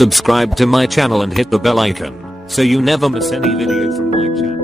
Subscribe to my channel and hit the bell icon so you never miss any video from my channel.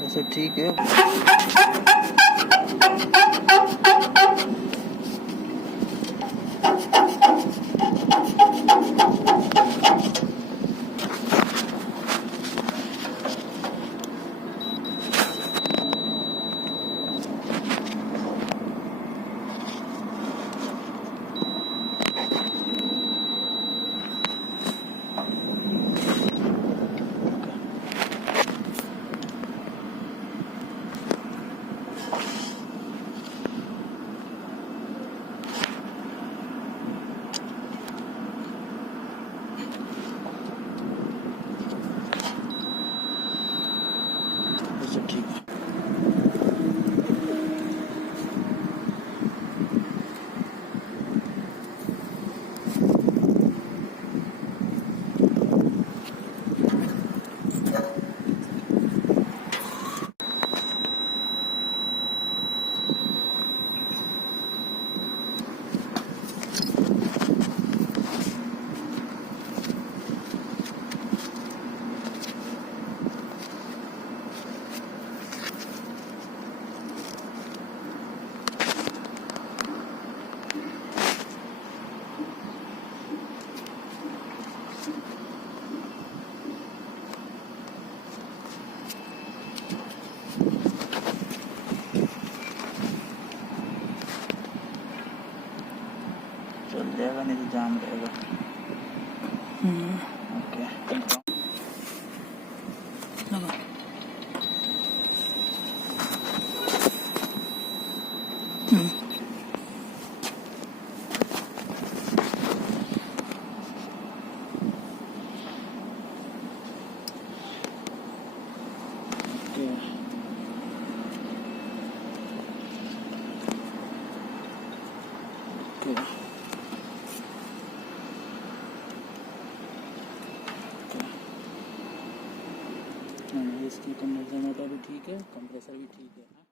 वैसे ठीक है। ठीक है। चल जाएगा, नहीं तो जाम रहेगा। ओके लगा। इसकी कंडेंसर मोटर भी ठीक है, कंप्रेसर भी ठीक है।